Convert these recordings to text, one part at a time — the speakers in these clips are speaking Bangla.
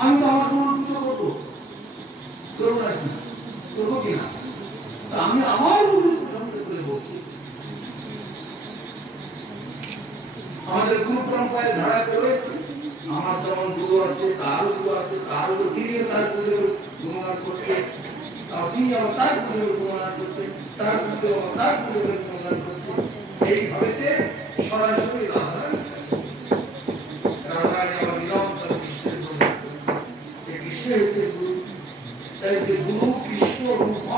আমি তো আমার গুরু পুজো করবো, করবো নাকি, করবো কিনা? আমি আমার গুরুর প্রশংসা করে বলছি। আমাদের গুরু পরম্পরায় ধারা রয়েছে, আমার যেমন গুরু আছে তারও গুরু আছে, তারও তিনি তার গুরুর গুণগান করছে, তিনি আবার তার গুরুর গুণগান করছে, তার গুরু আবার তার গুরুর গুণগান করছে। এইভাবে সরাসরি রাধারানী আবার নিরন্তর কৃষ্ণের গুণগান করছে। কৃষ্ণ হচ্ছে গুরু, তাই গুরু কৃষ্ণ রূপ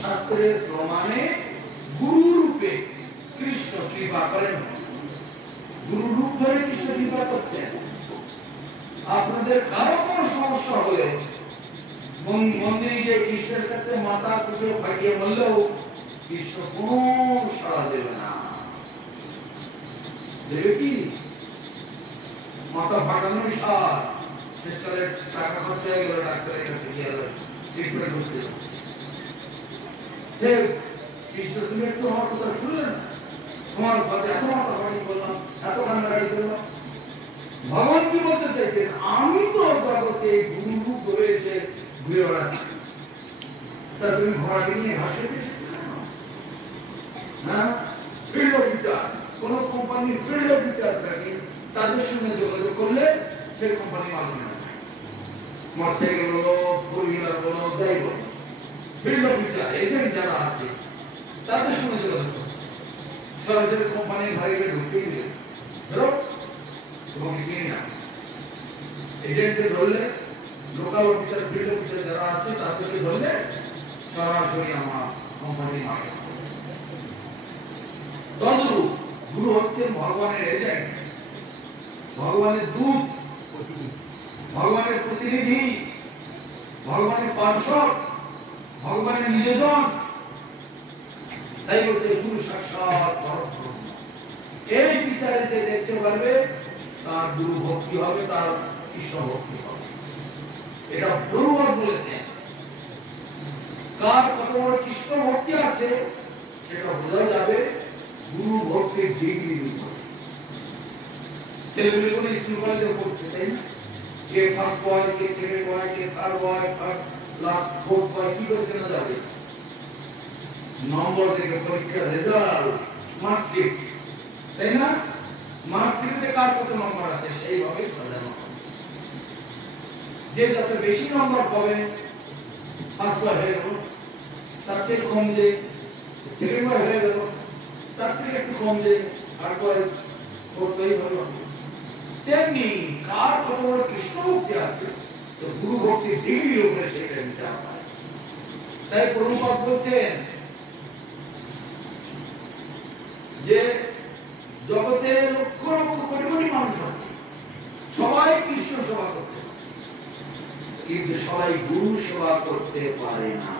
শাস্ত্রের প্রমাণে গুরু রূপে কৃষ্ণ কৃপা করেন। গুরু রূপ ধরে কৃষ্ণ কৃপা করছেন। আপনাদের কারো কোনো সমস্যা হলে মন্দিরে গিয়ে কৃষ্ণের কাছে মাথা পুজো ফাটিয়ে বললেও কৃষ্ণ কোনো সাড়া দেবে না। দেবে কি? মাথা ফাটানোর সার শেষকালে টাকা খরচ হয়ে গেল, ডাক্তারের কাছে গিয়ে ট্রিটমেন্ট করতে। কৃষ্ণ তুমি একটু আমার কথা শুনলেন, তোমার কথা এত মাথা ফাটি করলাম, এত কান্নাকাটি করলাম। ভগবান কি বলতে চাইছেন? আমি তো জগতে গুরু রূপ ধরে এসে ঘুরে বেড়াচ্ছি, তা তুমি ঘোড়াকে নিয়ে ঘাস খেতে এসেছো না? ফিল্ড অফ বিচার, কোন কোম্পানির ফিল্ড অফ বিচার থাকে, তাদের সঙ্গে যোগাযোগ করলে সেই কোম্পানি মালিক না, মোটরসাইকেল বলো, ফোর হুইলার বলো, যাই বলো, ফিল্ড অফ বিচার এজেন্ট যারা আছে তাদের সঙ্গে যোগাযোগ করো। সরাসরি কোম্পানির ভাইকে ঢুকতেই দিলে ধরো এবং চিনি না, এজেন্টকে ধরলে, লোকাল অফিসার ফিল্ড অফিসার যারা আছে তাদেরকে ধরলে সরাসরি আমার কোম্পানির মালিক। তদ্রূপ গুরু হচ্ছেন ভগবানের এজেন্ট, ভগবানের দূত, ভগবানের প্রতিনিধি, ভগবানের পার্শ্বদ, ভগবানের নিবেদন। তাই বলছে গুরু সাক্ষাৎ পরব্রহ্ম। এই বিচারে যে দেখতে পারবে তার গুরু ভক্তি হবে, তার কৃষ্ণ ভক্তি হবে। এটা প্রভুপাদ বলেছেন। কার কত বড় কৃষ্ণ ভক্তি আছে সেটা বোঝা যাবে গুরু ভক্তির ডিগ্রি নিয়ে। ছেলেগুলি কোনো স্কুল কলেজে পড়ছে, তাই না? কে ফার্স্ট বয়, কে সেকেন্ড বয়, কে থার্ড বয়, লাস্ট ফোর্থ বয়, কি করে চেনা যাবে? নম্বর থেকে পরীক্ষা, রেজাল্ট, মার্কশিট, তাই না? মার্কশিটে কার কত নম্বর আছে সেইভাবে সাজানো হবে। যে যত বেশি নম্বর পাবে, ফার্স্ট বয় হয়ে গেল, তার থেকে কম যে সেকেন্ড বয় হয়ে গেল, তার থেকে একটু কম যে থার্ড বয় করতেই হলো। তেমনি কার কত বড় কৃষ্ণ ভক্তি আছে তো গুরু ভক্তির ডিগ্রির উপরে সেটা বিচার হয়। তাই প্রভুপাদ বলছেন যে জগতে লক্ষ লক্ষ কোটি কোটি মানুষ আছে, সবাই কৃষ্ণ সেবা করতে পারে, কিন্তু সবাই গুরু সেবা করতে পারে না।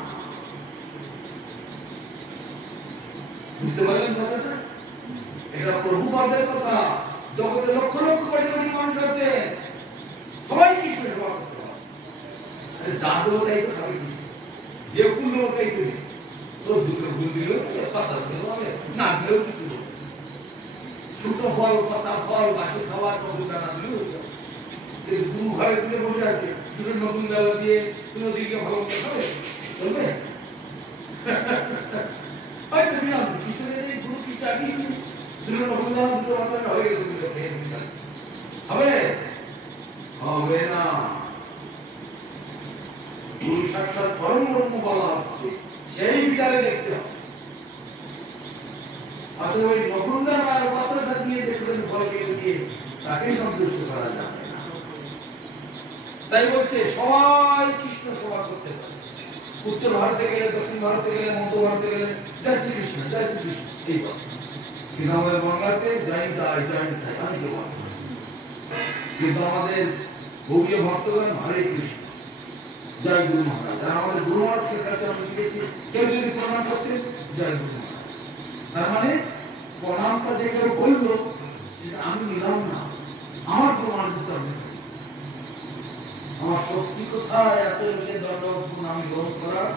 বুঝতে পারলেন কথাটা? এটা প্রভুপাদের কথা। জগতে লক্ষ লক্ষ কোটি কোটি মানুষ আছে, সবাই কৃষ্ণ সেবা করতে পারে। যা দেবো তাই তো খাবে কৃষ্ণ, যে ফুল দেবো তাই তো নেই। তো দুটো ফুল দিল, পাতা দিল, না দিলেও কিছু দেবো, ছোট ফল, পাতা ফল, বাসি খাবার, কত দানা দিলেও গুরু ঘরে তুলে বসে আছে, দুটো নতুন ডালা দিয়ে তুমি ওদিকে ভালো মতো খাবে, চলবে? হয়তো বিনা কৃষ্ণ গুরু কৃষ্ণ আগেই দুটো নতুন দানা, দুটো বাচ্চাটা হয়ে গেল, দুটো খেয়ে দিতে হবে? হবে না। গুরু সাক্ষাৎ পরম ব্রহ্ম বলা হচ্ছে, সেই বিচারে দেখতে হবে। অতএব ওই নতুন দানা আর বাচ্চাটা দিয়ে দেখবেন ফল কেটে দিয়ে তাকে সন্তুষ্ট করা যাবে না। তাই বলছে সবাই কৃষ্ণ সেবা করতে পারে। উত্তর ভারতে গেলে, দক্ষিণ ভারতে গেলে, মধ্য ভারতে গেলে জয় শ্রীকৃষ্ণ, জয় শ্রীকৃষ্ণ এই কথা। কিন্তু আমাদের বাংলাতে জয় তাই, জয় তাই অনেক বলে, কিন্তু আমাদের ভোগীয় ভক্তগণ হরে কৃষ্ণ, জয় গুরু মহারাজ। যারা আমাদের গুরু মহারাজের কাছে আমরা শিখেছি, কেউ যদি প্রণাম করতে জয় গুরু মহারাজ, তার মানে প্রণামটা দেখে বললো আমি নিলাম না, আমার প্রমাণ দিতে হবে, আমার শক্তি কোথায়? এত লোকের দণ্ডক আমি গ্রহণ করার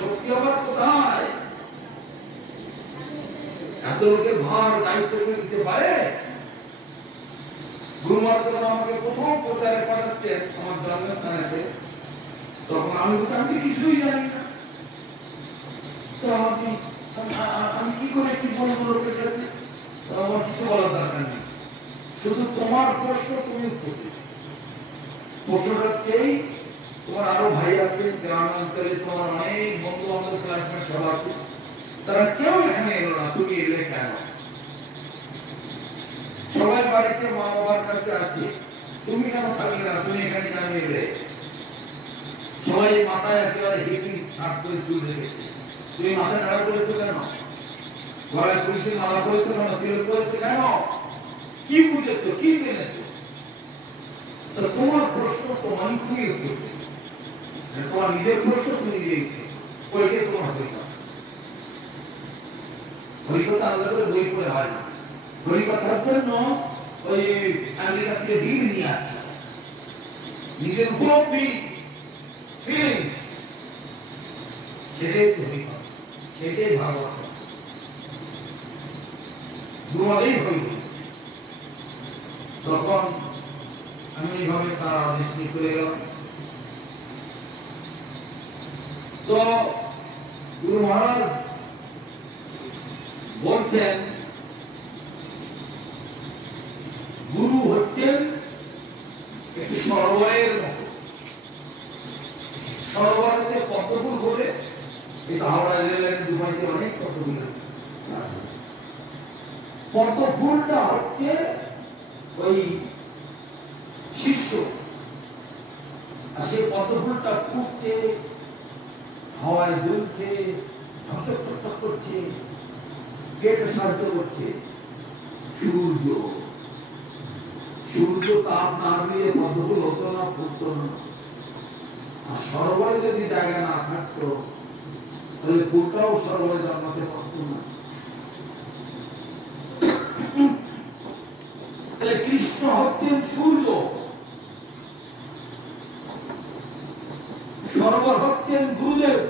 শক্তি আমার কোথায়? এত লোকের ভার দায়িত্ব দিতে পারে? গুরু মহারাজ যখন আমাকে প্রথম প্রচারে পাঠাচ্ছেন আমার জন্মস্থানেতে, তখন আমি বলছি আমি কিছুই জানি না, তো আমি কি করে কি বলবো লোকের কাছে? আমার কিছু বলার দরকার নেই, শুধু তোমার প্রশ্ন তুমি উত্তর দিবে। প্রশ্নটা হচ্ছে তোমার আরো ভাই আছে গ্রামাঞ্চলে, তোমার অনেক বন্ধু বান্ধব ক্লাসমেট সব আছে, তারা কেউ এখানে এলো না, তুমি এলে কেন? সবাই বাড়িতে মা বাবার কাছে আছে, তুমি কেন থাকলে না? তুমি এখানে কেন এলে? সবাই মাথায় একেবারে হেভি ছাট করে চুল রেখেছে, তুমি মাথায় নাড়া করেছো কেন? গলায় পুলিশের মালা করেছো কেন? তেল করেছো কেন? কি বুঝেছো? কি জেনেছো? তো তোমার প্রশ্ন তোমারই তুমি উত্তর দেবে, তোমার নিজের প্রশ্ন তুমি নিজেই উত্তর, ওইটাই তোমার হরিকথা। হরিকথা আলাদা করে বই পড়ে হয় না, হরিকথার জন্য ওই আমেরিকা থেকে ডিগ্রি নিয়ে আসতে হয়, নিজের উপলব্ধি ফিলিংস, সেটাই হচ্ছে হরিকথা, সেটাই ভাগবত। গুরুমালেই হইল। তখন আমি এইভাবে তার আদেশ নিয়ে চলে গেলাম। তো গুরু মহারাজ বলছেন গুরু হচ্ছেন একটি সরোবরের মতো, সরোবরেতে পদ্মফুল ঘটে, এই হাওড়া রেল লাইনে দুবাইতে অনেক পদ্মফুল আছে। পদ্মফুলটা হচ্ছে ওই শিষ্য, আর সেই পদ্মফুলটা ফুটছে, হাওয়ায় দুলছে, ঝকঝক ঝকঝক করছে, কেটে সাহায্য করছে সূর্য। সূর্য তাপ না দিয়ে পদ্মফুল হতো না, ফুটতো না। আর সরোবরে যদি জায়গা না থাকতো তাহলে ফুলটাও সরোবরে জন্মাতে পারত না। তাহলে কৃষ্ণ হচ্ছেন সূর্য, সরোবর হচ্ছেন গুরুদেব,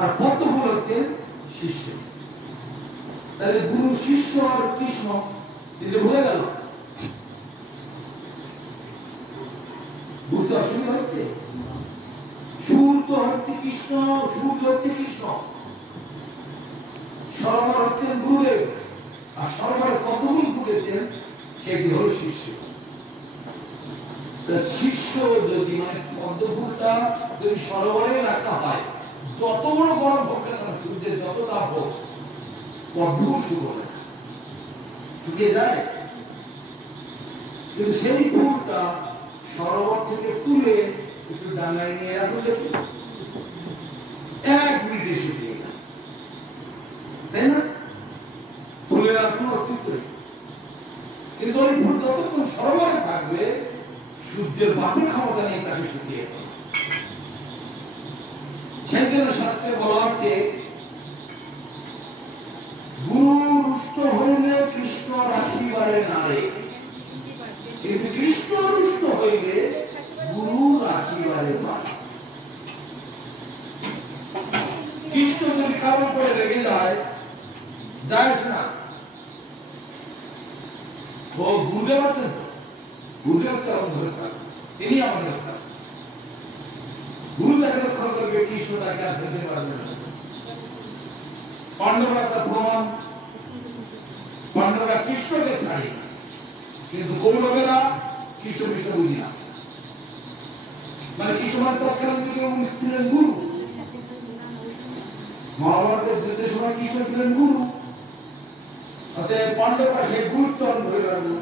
আর পদ্মফুল হচ্ছেন শিষ্য। তাহলে গুরু শিষ্য আর কৃষ্ণ তিনি ভুলে গেল, বুঝতে অসুবিধা হচ্ছে? সূর্য হচ্ছে কৃষ্ণ, সূর্য হচ্ছে কৃষ্ণ, সরোবর হচ্ছেন গুরুদেব, আর সরোবরে পদ্মফুল ফুটেছেন সেটি হল শিষ্য। শিষ্য যদি মানে পদ্মফুলটা যদি সরোবরে রাখা হয়, যত বড় গরম হোক না কেন, সূর্যের যত তাপ হোক, পদ্মফুল শুরু হবে, শুকিয়ে যায়। কিন্তু সেই ফুলটা সরোবর থেকে তুলে একটু ডাঙায় নিয়ে রাখলে 1 মিনিটে শুকিয়ে যায়, তাই না? ফুলের আর কোনো অস্তিত্ব নেই। কিন্তু ওই ফুল যতক্ষণ সরোবরে থাকবে, সূর্যের বাকি ক্ষমতা নেই তাকে শুকিয়ে ফেলে। সেই জন্য শাস্ত্রে বলা হচ্ছে গুরু রুষ্ট হইলে কৃষ্ণ রাখিবারে নারে, কিন্তু কৃষ্ণ রুষ্ট হইলে গুরু রাখিবারে পারে। কৃষ্ণ যদি কারোর করে রেগে যায়, যায় না, তো গুরুদেব আছেন, তো গুরুদেব চরণ ধরে থাকবে, তিনি আমাদের রক্ষা, গুরু তাকে রক্ষা করবে, কৃষ্ণ তাকে আর ফেলতে পারবে না। পাণ্ডবরা তার প্রমাণ, পাণ্ডবরা কৃষ্ণকে ছাড়ে, কিন্তু কৌরবেরা কৃষ্ণ কৃষ্ণ বুঝি না, মানে কৃষ্ণ মানে তৎকালীন যুগে উনি ছিলেন গুরু, মহাভারতের যুদ্ধের সময় কৃষ্ণ ছিলেন গুরু, অতএব পাণ্ডবরা সেই গুরুর চরণ ধরে রাখলো।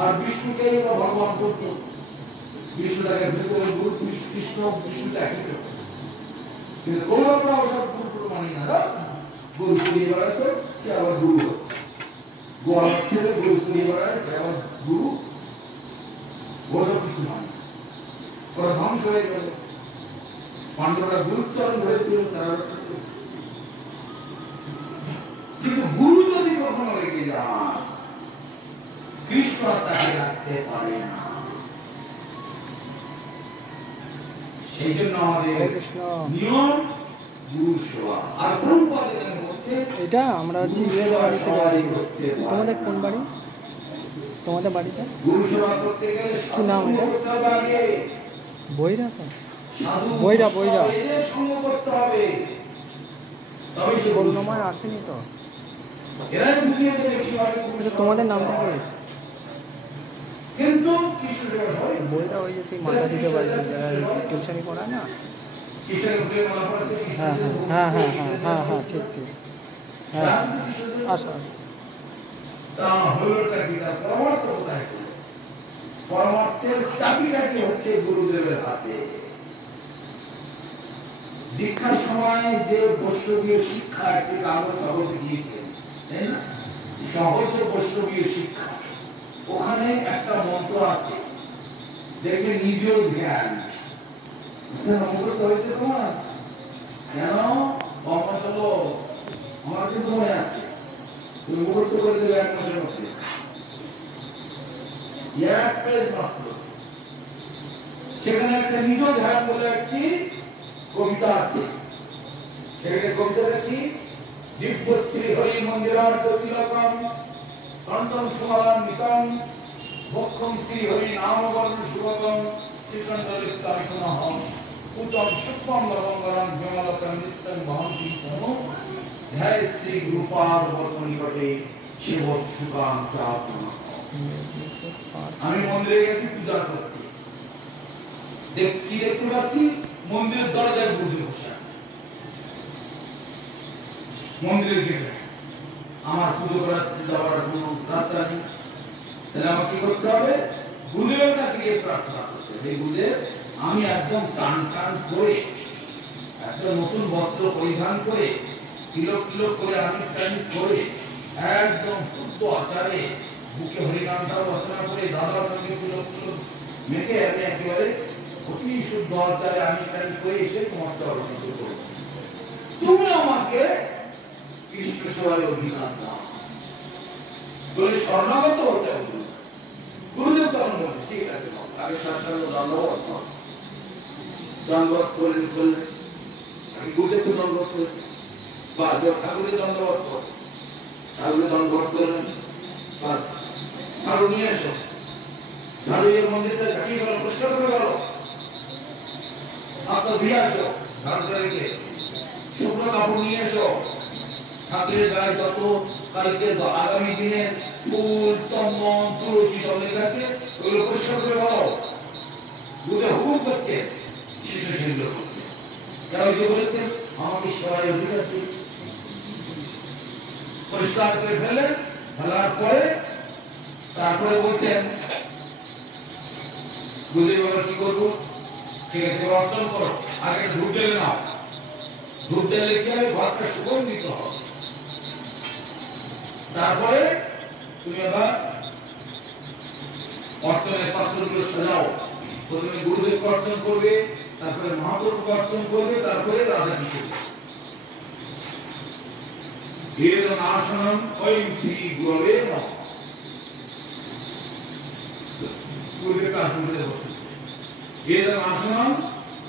আর বিষ্ণুকে ভগবান করতো, বিষ্ণু তাকে ভিতরে গুরু, কৃষ্ণ বিষ্ণু একই করত। কিন্তু কৌরবরা ওসব গুরু মানি না, গুরু করিয়ে বেড়াতো, সে আবার গুরু হচ্ছে, গোয়াল ছেলে গুরু করিয়ে বেড়ায়, আবার গুরু, ওসব কিছু মানে ওরা ধ্বংস হয়ে গেল। পাণ্ডবরা গুরুচরণ ধরেছিল, তারা কিন্তু গুরু যদি কখনো রেগে যায়, কৃষ্ণ তাকে রাখতে পারে না। সেই জন্য আমাদের নিয়ম গুরু সেবা। আর প্রভুপাদ এখানে বলছে এটা আমরা হচ্ছে ইংরেজ বাড়িতে রয়েছি। তোমাদের কোন বাড়ি? তোমাদের বাড়িটা কি নাম এটা? বইরা তো বইরা বইরা করুণাময় আসেনি তো। তোমাদের নামটা কি? কিন্তু বইটা ওই যে সেই মাথা দিতে পারছে যারা টিউশনি পড়ায় না। হ্যাঁ হ্যাঁ হ্যাঁ হ্যাঁ হ্যাঁ হ্যাঁ হ্যাঁ ঠিক ঠিক হ্যাঁ আসো। পরমার্থের চাবিকাঠি হচ্ছে গুরুদেবের হাতে। দীক্ষার সময় যে বৈষ্ণবীয় শিক্ষা একটি কাগজ সহজে দিয়েছেন, তাই না? সহজে বৈষ্ণবীয় শিক্ষা, ওখানে একটা মন্ত্র আছে, দেখবে নিজেও ধ্যান মুখস্থ হয়েছে তোমার। কেন অমসলো আমার কিন্তু মনে আছে, তুমি মুখস্থ করে দেবে 1 মাসের মধ্যে, 1 পেজ মাত্র। সেখানে একটা নিজ ধ্যান বলে একটি কবিতা আছে। সেখানে কবিতাটা কি? দিব্য শ্রী হরি মন্দিরার্ধ তিলকম কণ্ঠম সুমালান্বিতম বক্ষম শ্রী হরি নাম বর্ণ শুভকম শ্রীকণ্ঠলিপ্তামিতমহম উত্তম সূক্ষ্মম লবঙ্গরম বিমলতম নিত্যম বহন্তি তনু ধ্যায় শ্রী গুরুপাদ বর্মনিকটে শিব সুকাম চাপন। আমি মন্দিরে গেছি পূজা করতে, কি দেখতে পাচ্ছি? মন্দিরের দরজায় গুরুদেব বসে আছে। মন্দিরের গেটে আমার পুজো করাতে যাওয়ার কোনো রাস্তা নেই, তাহলে আমার কি করতে হবে? গুরুদেবের কাছে গিয়ে প্রার্থনা করতে হবে, গুরুদেব আমি একদম টান টান করে একটা নতুন বস্ত্র পরিধান করে কিলো কিলো করে আমি টান করে একদম শুদ্ধ আচারে বুকে হরিনামটাও রচনা করে দাদার সঙ্গে কিলো কিলো মেখে আমি একেবারে অতি শুদ্ধ আচারে আমি টান করে এসে তোমার চরণ করেছি। তুমি আমাকে কৃষ্ণ সেবায় অধিকার দাও বলে শরণাগত হতে হবে। গুরুদেব তখন বলছে ঠিক আছে, আগে সাষ্টাঙ্গ দণ্ডবত দণ্ডবত করলেন করলেন, আমি গুরুদেবকে দণ্ডবত করেছি, বাস ঠাকুরের দণ্ডবত কর, ঠাকুরের দণ্ডবত করলেন, বাস ঝাড়ু নিয়ে এসো, ঝাড়ু এর মন্দিরটা ঝাঁকিয়ে গেল, পরিষ্কার করে গেল, হাতটা ধুয়ে আসো, ঝাড়ুটা রেখে শুকনো কাপড় নিয়ে এসো, ঠাকুরের গায়ে যত কালকে আগামী দিনে ফুল চন্দন তুলসী সব লেগে আছে ওগুলো পরিষ্কার করে বলো। গুরুদেব হুকুম করছে, শিশু সেগুলো করছে। কেন কি বলেছেন? আমাকে সবাই অধিকার দিই। পরিষ্কার করে ফেললেন, ফেলার পরে তারপরে বলছেন গুরুদেব আমরা কি করবো? ঠিক আছে অর্জন করো, আগে ধূপ জ্বেলে নাও, ধূপ জ্বেলে কি হবে? ঘরটা সুগন্ধিত হবে। তারপরে তুমি আবার অর্চনের পাত্রগুলো সাজাও। প্রথমে গুরুদেবকে অর্চন করবে, তারপরে মহাপ্রভুকে অর্চন করবে, তারপরে রাধা কৃষ্ণ। এরম আসনম ওই শ্রী গুরবে নমঃ। গুরুদেবকে আসন করে বসে, এরম আসনম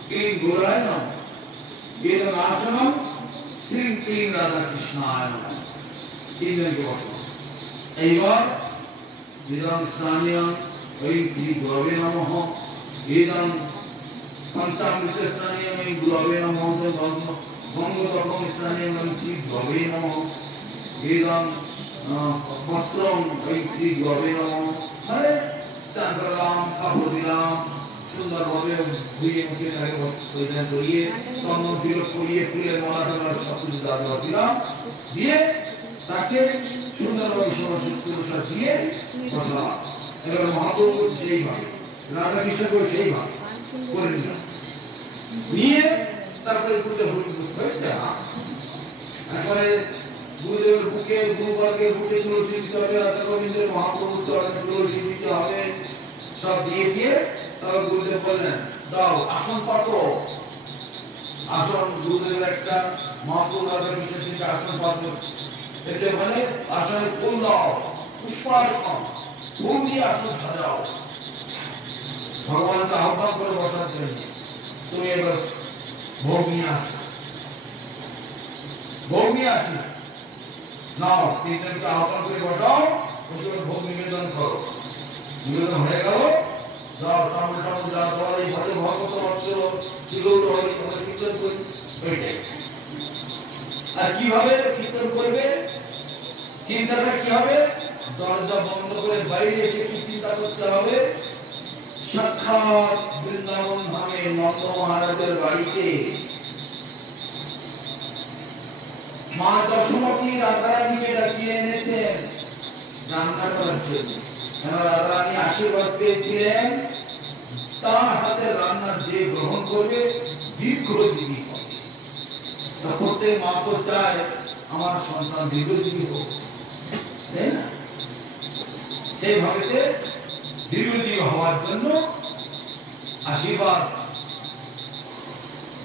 ক্লীন গুরায় নমঃ, এরম আসনম শ্রী ক্লীন রাধা কৃষ্ণায় নমঃ। তিনজনকে বসো। এইবার বেদং স্নানীয় ওই শ্রী গুরবে নমঃ, বেদং পঞ্চামৃত স্নানীয় ওই গুরবে নমঃ, গঙ্গোদকম স্নানীয় ওই শ্রী গুরবে নমঃ, বেদং বস্ত্রম ওই শ্রী গুরবে নমঃ। মানে চান করলাম, কাপড় দিলাম, সুন্দরভাবে ধুয়ে মুছে তাকে পরিধান করিয়ে চন্দন তিলক করিয়ে ফুলের মালা টালা সব কিছু দাদা দিলাম, দিয়ে তাকে সুন্দরভাবে সমাজ দিয়ে বসলাম। এবার মহাপ্রভু যেইভাবে, রাধা কৃষ্ণ করে সেইভাবে করে নিলাম, নিয়ে তারপরে গুরুদেব হয়েছে। তারপরে গুরুদেবের বুকে গুরুবর্গের বুকে তুলসী দিতে হবে, রাধা গোবিন্দের মহাপ্রভুর চরণে তুলসী দিতে হবে, সব দিয়ে দিয়ে তারপর গুরুদেব বললেন দাও আসন পাতো। আসন গুরুদেবের একটা মহাপ্রভু রাধা কৃষ্ণের তিনটা আসন পাতো, এতে মানে আসনে ফুল দাও, পুষ্পাসন, ফুল দিয়ে আসন সাজাও, ভগবানকে আহ্বান করে বসার জন্য। তুমি এবার ভোগ নিয়ে আসো, ভোগ নিয়ে আসি, নাও তিনজনকে আহ্বান করে বসাও, বসে ভোগ নিবেদন করো। নিবেদন হয়ে গেল, যাও তামুল টামুল যা তোমার এই ভাবে ভগবত বৎসর ছিল তোমরা কীর্তন করি ওইটাই। আর কিভাবে কীর্তন করবে, চিন্তাটা কি হবে? দরজা বন্ধ করে বাইরে এসে কি চিন্তা করতে হবে? সাক্ষাৎ বৃন্দাবন ধামে নন্দ মহারাজের বাড়িতে মা দশমতী রাধারানীকে ডাকিয়ে এনেছেন রান্না করার জন্য। কেন রাধারানী আশীর্বাদ পেয়েছিলেন তার হাতে রান্না যে গ্রহণ করবে দীর্ঘজীবী হবে। তখন মা তো চায় আমার সন্তান দীর্ঘজীবী হোক, তাই না? সেইভাবে দীর্ঘজীবী হওয়ার জন্য আশীর্বাদ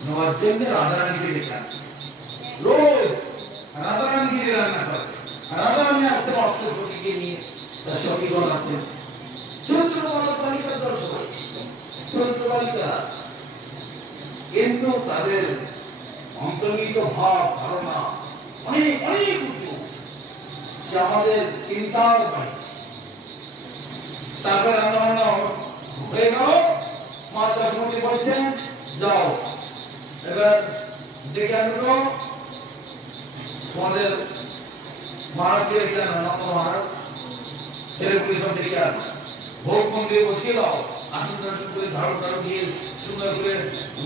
নেওয়ার জন্য রাধারানীকে ডেকে রোজ রাধারানীকে রান্না করে। রাধারানী আসতে অষ্ট সখীকে নিয়ে, তার সখীগণ আছে, ছোট ছোট বালক বালিকার দল, সবাই ছোট ছোট বালিকা, কিন্তু তাদের অন্তর্নিহিত ভাব ধারণা অনেক অনেক উঁচু, সে আমাদের চিন্তার বাইরে। তারপরে রান্না বান্না হয়ে গেল, মা দশমতী বলছেন যাও এবার ডেকে আনতো তোমাদের মহারাজকে ডেকে আনো, নন্দ মহারাজ ছেলেপুলি সব ডেকে আনো, ভোগ মন্দিরে বসিয়ে দাও, আসন টাসন করে ঝাড়ু টাড়ু দিয়ে সুন্দর করে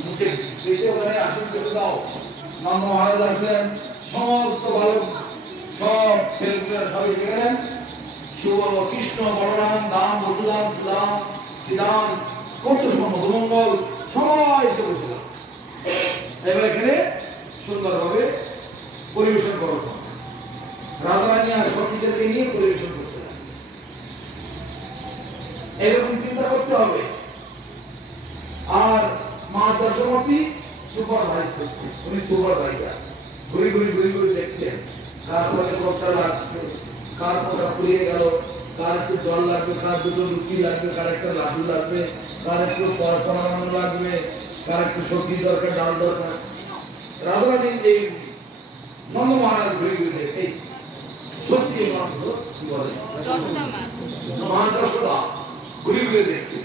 মুছে পেয়েছে ওখানে আসন করে দাও। নন্দ মহারাজ আসলেন, সমস্ত বালক সব ছেলেপুলেরা সব এসে গেলেন, কৃষ্ণ বলরাম দাম বসুদাম সুদাম শ্রীদাম কত মঙ্গল সবাই এসে বসে গেল। এবার এখানে সুন্দরভাবে পরিবেশন করো, রাধারানী আর সখীদেরকে নিয়ে পরিবেশন করতে হবে, এরকম চিন্তা করতে হবে। আর মা দশমতী সুপারভাইজ করছে, উনি সুপারভাইজার, ঘুরি ঘুরি ঘুরি ঘুরি দেখছেন কার পরে কোনটা লাগছে, কার কোনটা ফুরিয়ে গেল, কার একটু জল লাগবে, কার দুটো লুচি লাগবে, কার একটা লাড্ডু লাগবে, কার একটু পরপরানো লাগবে, কার একটু সবজি দরকার, ডাল দরকার। রাধারানী এই নন্দ মহারাজ ঘুরে ঘুরে দেখে সত্যি কি বলে মা যশোদা ঘুরে ঘুরে দেখছে,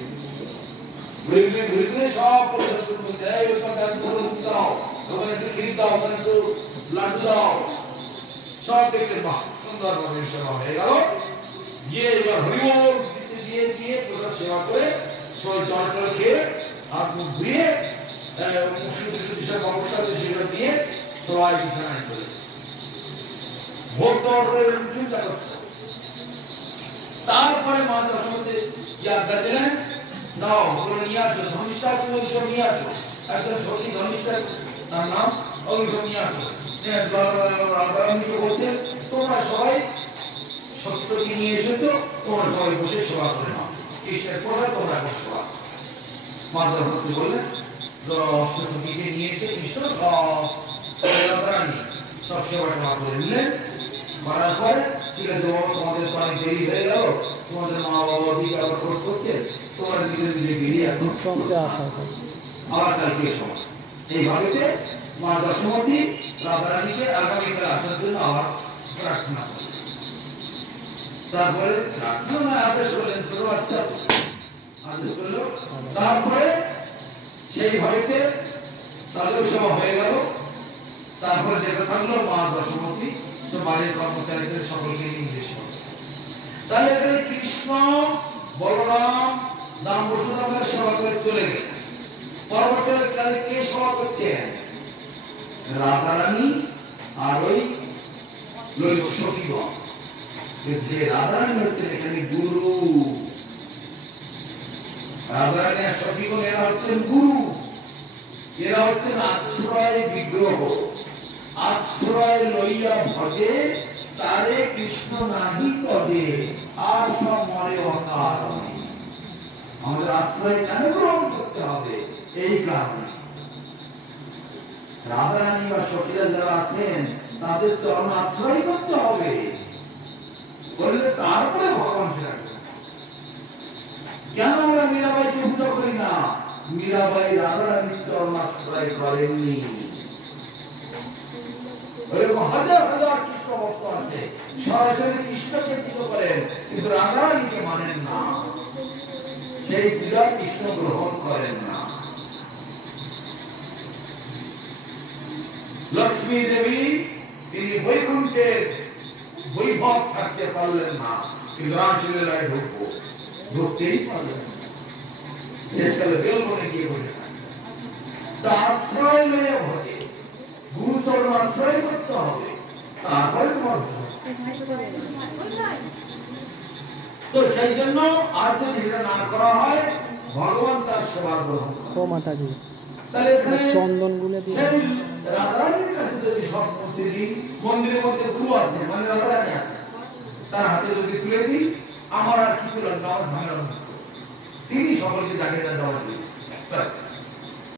ঘুরে ঘুরে ঘুরে ঘুরে সব পরিদর্শন করছে, এই লুচি দাও, ওখানে একটু ক্ষীর দাও, ওখানে একটু লাড্ডু দাও, সব দেখছে। বাহ, সুন্দরভাবে সেবা হয়ে গেল। গিয়ে এবার হরিবল দিতে দিয়ে দিয়ে প্রসাদ সেবা করে সবাই জল টল খেয়ে হাত মুখ ধুয়ে ব্যবস্থা সেটা দিয়ে সবাই বিছানায় চলে ভোগ টরের চিন্তা করত। তারপরে মা দশমতী কি আজ্ঞা দিলেন, যাও ওগুলো নিয়ে আসো, ধনিষ্ঠা তুমি সব নিয়ে আসো, একজন সখী ধনিষ্ঠা তার নাম, ওগুলো সব নিয়ে আসো। রাধারানীকে বলছে তোমরা সবাই সত্যকে নিয়ে এসেছো, তোমরা সবাই বসে সেবা করে নাও, কৃষ্ণের প্রসাদ তোমরা এখন সেবা। মা দশমতী বললেন অষ্ট সখীকে নিয়ে এসে কৃষ্ণ সব রাধারানী সব সেবা টেবা করে নিলেন। করার পরে ঠিক আছে বাবা, তোমাদের তো অনেক দেরি হয়ে গেল, তোমাদের মা বাবা দিকে আবার খোঁজ করছে, তোমরা নিজে নিজে বেরিয়ে এখন আবার কালকে সময়। এইভাবে মা দশমতী রাধারানীকে আগামীকাল আসার জন্য আবার প্রার্থনা করলেন। তারপরে প্রার্থনা না আদেশ করলেন, ছোট বাচ্চা আদেশ করলো। তারপরে সেইভাবে তাদের সেবা হয়ে গেল। তারপরে যেটা থাকলো মা দশমতী বাড়ির কর্মচারীদের সকলকে নির্দেশ করে। তাহলে এখানে কৃষ্ণ বলরাম দাম বসুদামের সেবা করে চলে গেল। পরবর্তীকালে কে সেবা করছেন? রাধারানী আর ওই ললিত সখীগণ। যে রাধারানী হচ্ছেন এখানে গুরু, রাধারানী আর সখীগণ এরা হচ্ছেন গুরু, এরা হচ্ছেন আশ্রয় বিগ্রহ। আশ্রয় লইয়া ভজে তারে কৃষ্ণ নাহি তজে, আর সব মরে অকার। আমাদের আশ্রয় কেন গ্রহণ করতে হবে? এই কারণে রাধারানী বা সখীরা যারা আছেন তাদের চরণ আশ্রয় করতে হবে, করলে তারপরে ভগবান সেটা করবে। কেন আমরা মীরাবাইকে পূজা করি না? মীরাবাই রাধারানীর চরণ আশ্রয় করেননি। হাজার হাজার কৃষ্ণ ভক্ত আছে, সরাসরি কৃষ্ণকে পুজো করেন কিন্তু রাধারানীকে মানেন না, সেই পূজা কৃষ্ণ গ্রহণ করেন না। লক্ষ্মী দেবী তিনি বৈকুণ্ঠের বৈভব ছাড়তে পারলেন না, কিন্তু রাসলীলায় ঢুকতেই পারলেন না। শেষকালে বেলবনে গিয়ে বলে তার আশ্রয় লইয়া ভজে, গুরুচরণ আশ্রয় করতে হবে, তারপরে তোমার তো সেই জন্য আর যদি এটা না করা হয় ভগবান তার সেবা গ্রহণ ও মাতাজি তাহলে এখানে চন্দন গুলে দিয়ে সেই রাধারানীর কাছে যদি সব পৌঁছে দিই, মন্দিরের মধ্যে গুরু আছে মানে রাধারানী আছে, তার হাতে যদি তুলে দিই আমার আর কিছু লাগবে, আমার ঝামেলা মুক্ত, তিনি সকলকে জাগে দেওয়া দিই।